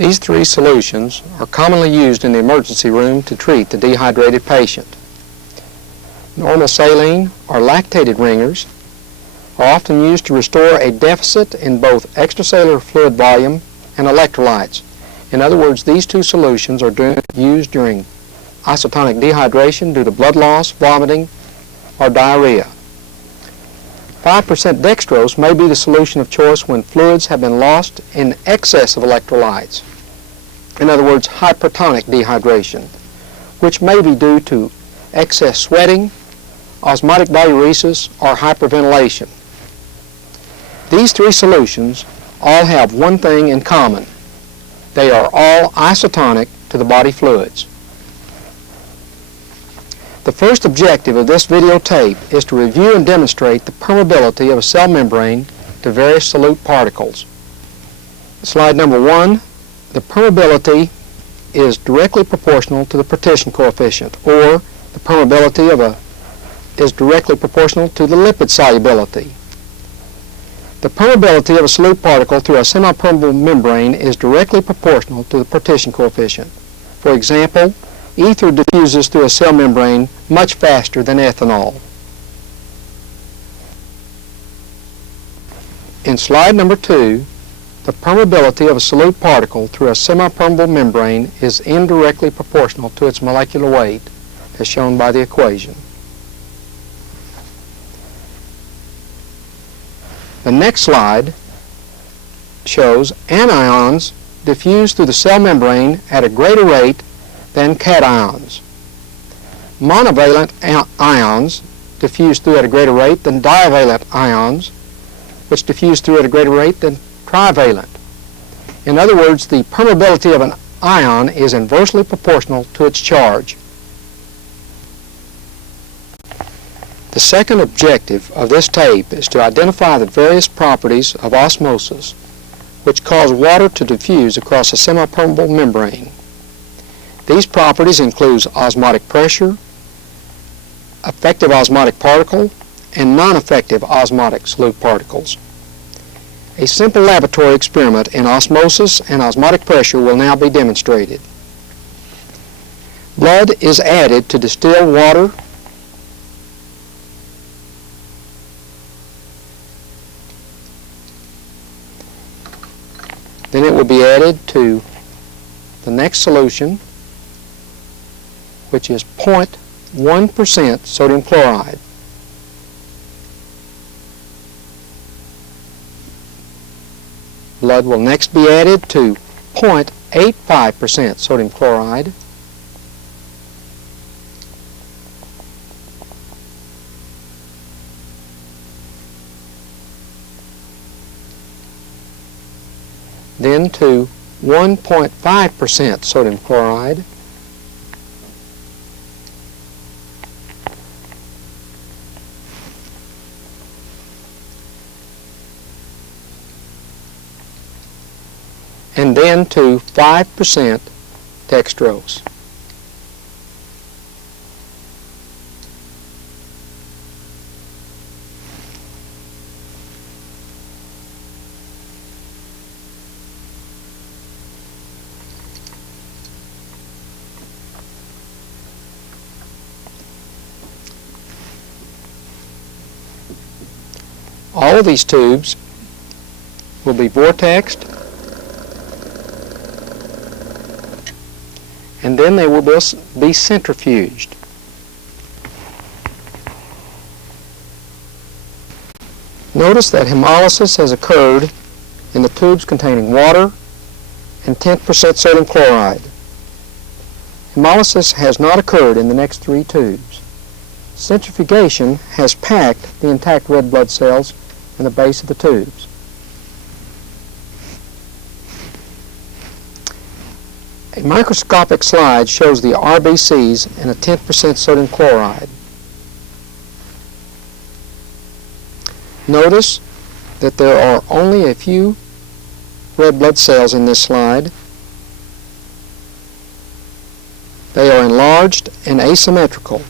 These three solutions are commonly used in the emergency room to treat the dehydrated patient. Normal saline or lactated ringers are often used to restore a deficit in both extracellular fluid volume and electrolytes. In other words, these two solutions are used during isotonic dehydration due to blood loss, vomiting, or diarrhea. 5% dextrose may be the solution of choice when fluids have been lost in excess of electrolytes. In other words, hypertonic dehydration, which may be due to excess sweating, osmotic diuresis, or hyperventilation. These three solutions all have one thing in common. They are all isotonic to the body fluids. The first objective of this videotape is to review and demonstrate the permeability of a cell membrane to various solute particles. Slide number 1, the permeability is directly proportional to the partition coefficient, or the permeability is directly proportional to the lipid solubility. The permeability of a solute particle through a semipermeable membrane is directly proportional to the partition coefficient. For example, ether diffuses through a cell membrane much faster than ethanol. In slide number 2, the permeability of a solute particle through a semipermeable membrane is indirectly proportional to its molecular weight, as shown by the equation. The next slide shows anions diffuse through the cell membrane at a greater rate than cations. Monovalent ions diffuse through at a greater rate than divalent ions, which diffuse through at a greater rate than trivalent. In other words, the permeability of an ion is inversely proportional to its charge. The second objective of this tape is to identify the various properties of osmosis which cause water to diffuse across a semipermeable membrane. These properties include osmotic pressure, effective osmotic particle, and non-effective osmotic solute particles. A simple laboratory experiment in osmosis and osmotic pressure will now be demonstrated. Blood is added to distilled water. Then it will be added to the next solution, which is 0.1% sodium chloride. Blood will next be added to 0.85% sodium chloride. Then to 1.5% sodium chloride. And then to 5% dextrose. All of these tubes will be vortexed, and then they will be centrifuged. Notice that hemolysis has occurred in the tubes containing water and 10% sodium chloride. Hemolysis has not occurred in the next three tubes. Centrifugation has packed the intact red blood cells in the base of the tubes. A microscopic slide shows the RBCs in a 10% sodium chloride. Notice that there are only a few red blood cells in this slide. They are enlarged and asymmetrical.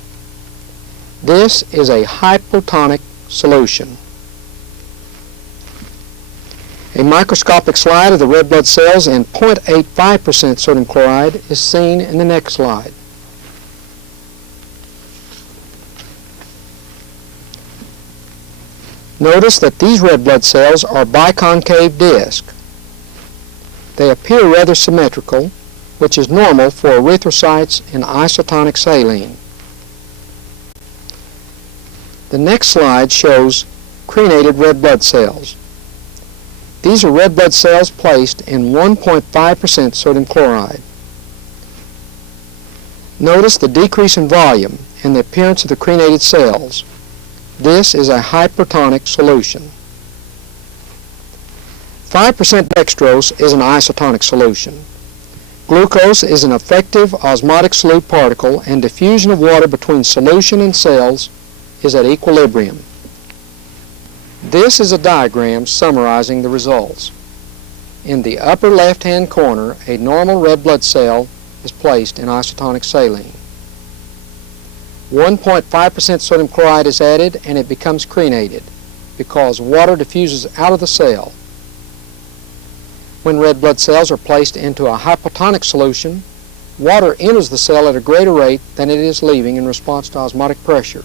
This is a hypotonic solution. A microscopic slide of the red blood cells in 0.85% sodium chloride is seen in the next slide. Notice that these red blood cells are biconcave disc. They appear rather symmetrical, which is normal for erythrocytes in isotonic saline. The next slide shows crenated red blood cells. These are red blood cells placed in 1.5% sodium chloride. Notice the decrease in volume and the appearance of the crenated cells. This is a hypertonic solution. 5% dextrose is an isotonic solution. Glucose is an effective osmotic solute particle, and diffusion of water between solution and cells is at equilibrium. This is a diagram summarizing the results. In the upper left-hand corner, a normal red blood cell is placed in isotonic saline. 1.5% sodium chloride is added and it becomes crenated because water diffuses out of the cell. When red blood cells are placed into a hypotonic solution, water enters the cell at a greater rate than it is leaving in response to osmotic pressure.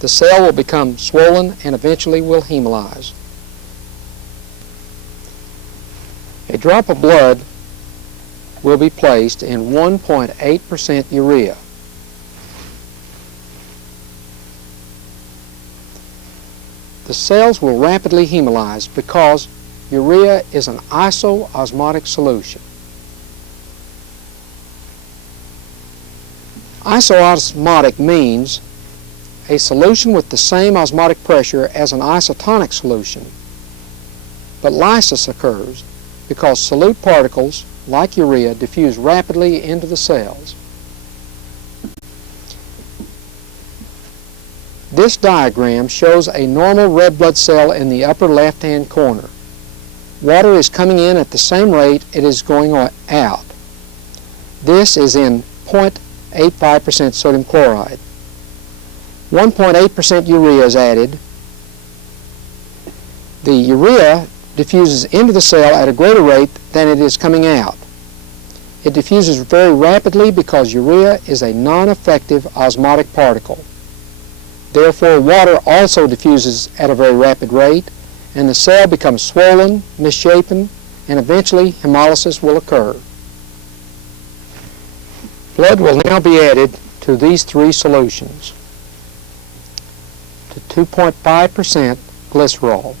The cell will become swollen and eventually will hemolyze. A drop of blood will be placed in 1.8% urea. The cells will rapidly hemolyze because urea is an isoosmotic solution. Isoosmotic means a solution with the same osmotic pressure as an isotonic solution, but lysis occurs because solute particles, like urea, diffuse rapidly into the cells. This diagram shows a normal red blood cell in the upper left-hand corner. Water is coming in at the same rate it is going out. This is in 0.85% sodium chloride. 1.8% urea is added. The urea diffuses into the cell at a greater rate than it is coming out. It diffuses very rapidly because urea is a non-effective osmotic particle. Therefore, water also diffuses at a very rapid rate, and the cell becomes swollen, misshapen, and eventually hemolysis will occur. Blood will now be added to these three solutions. To 2.5% glycerol,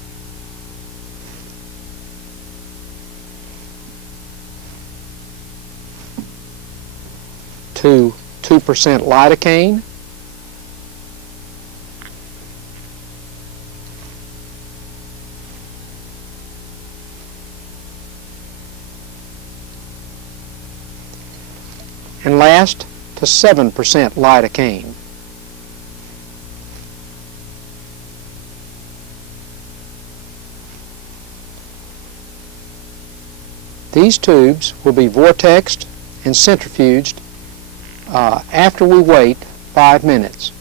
to 2% lidocaine, and last to 7% lidocaine. These tubes will be vortexed and centrifuged after we wait 5 minutes.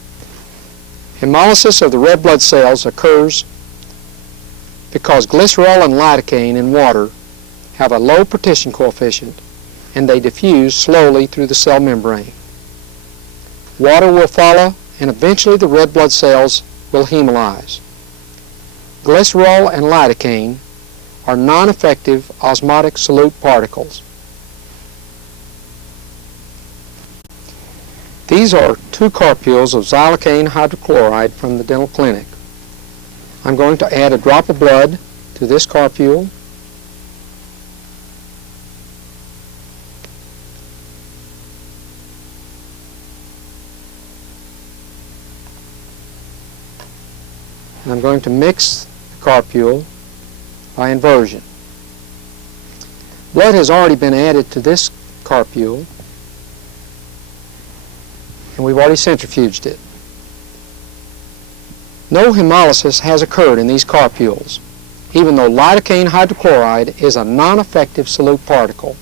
Hemolysis of the red blood cells occurs because glycerol and lidocaine in water have a low partition coefficient and they diffuse slowly through the cell membrane. Water will follow and eventually the red blood cells will hemolyze. Glycerol and lidocaine are non-effective osmotic solute particles. These are 2 carpules of xylocaine hydrochloride from the dental clinic. I'm going to add a drop of blood to this carpule. And I'm going to mix the carpule by inversion. Blood has already been added to this carpule, and we've already centrifuged it. No hemolysis has occurred in these carpules, even though lidocaine hydrochloride is a non-effective solute particle.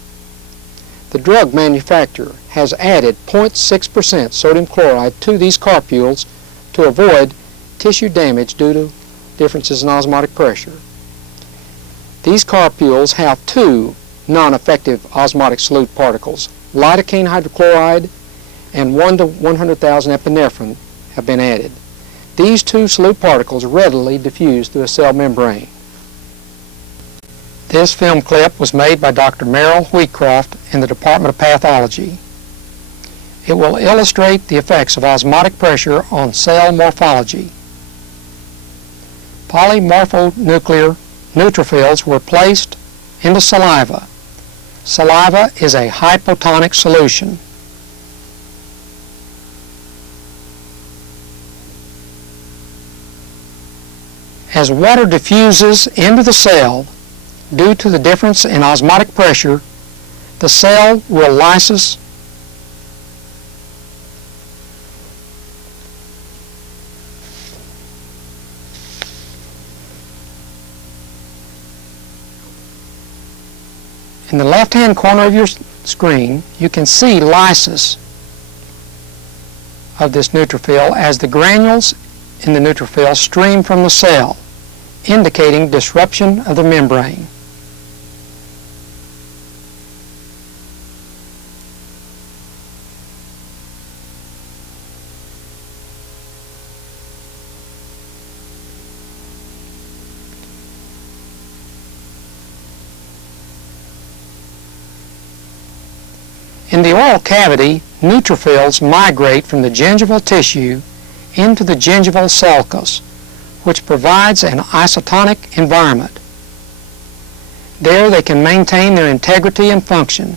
The drug manufacturer has added 0.6% sodium chloride to these carpules to avoid tissue damage due to differences in osmotic pressure. These carpules have two non-effective osmotic solute particles. Lidocaine hydrochloride and 1 to 100,000 epinephrine have been added. These two solute particles readily diffuse through a cell membrane. This film clip was made by Dr. Merrill Wheatcroft in the Department of Pathology. It will illustrate the effects of osmotic pressure on cell morphology. Polymorphonuclear neutrophils were placed into saliva. Saliva is a hypotonic solution. As water diffuses into the cell, due to the difference in osmotic pressure, the cell will lysis In the left-hand corner of your screen, you can see lysis of this neutrophil as the granules in the neutrophil stream from the cell, indicating disruption of the membrane. In the oral cavity, neutrophils migrate from the gingival tissue into the gingival sulcus, which provides an isotonic environment. There they can maintain their integrity and function,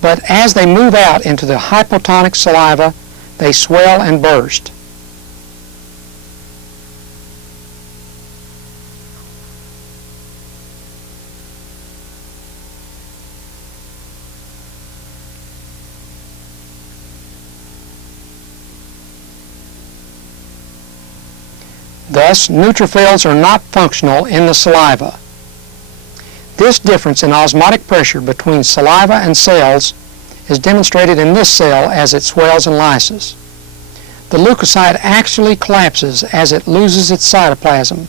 but as they move out into the hypotonic saliva, they swell and burst. Thus, neutrophils are not functional in the saliva. This difference in osmotic pressure between saliva and cells is demonstrated in this cell as it swells and lyses. The leukocyte actually collapses as it loses its cytoplasm,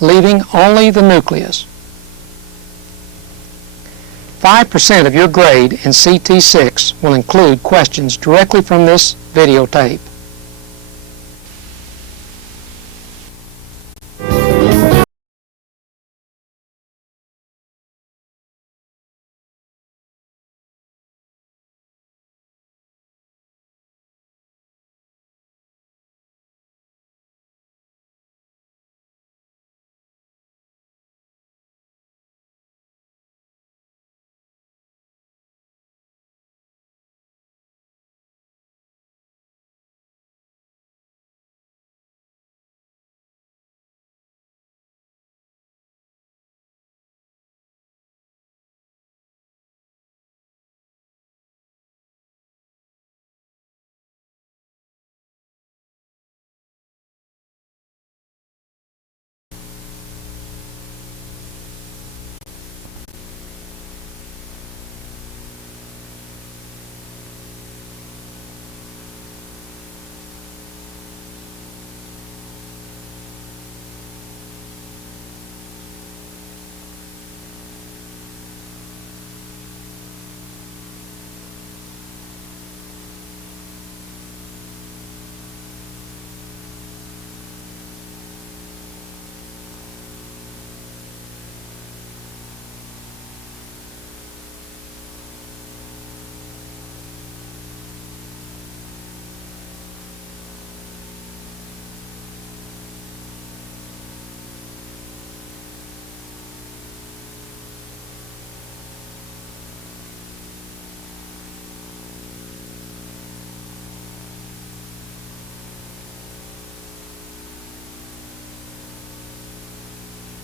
leaving only the nucleus. 5% of your grade in CT6 will include questions directly from this videotape.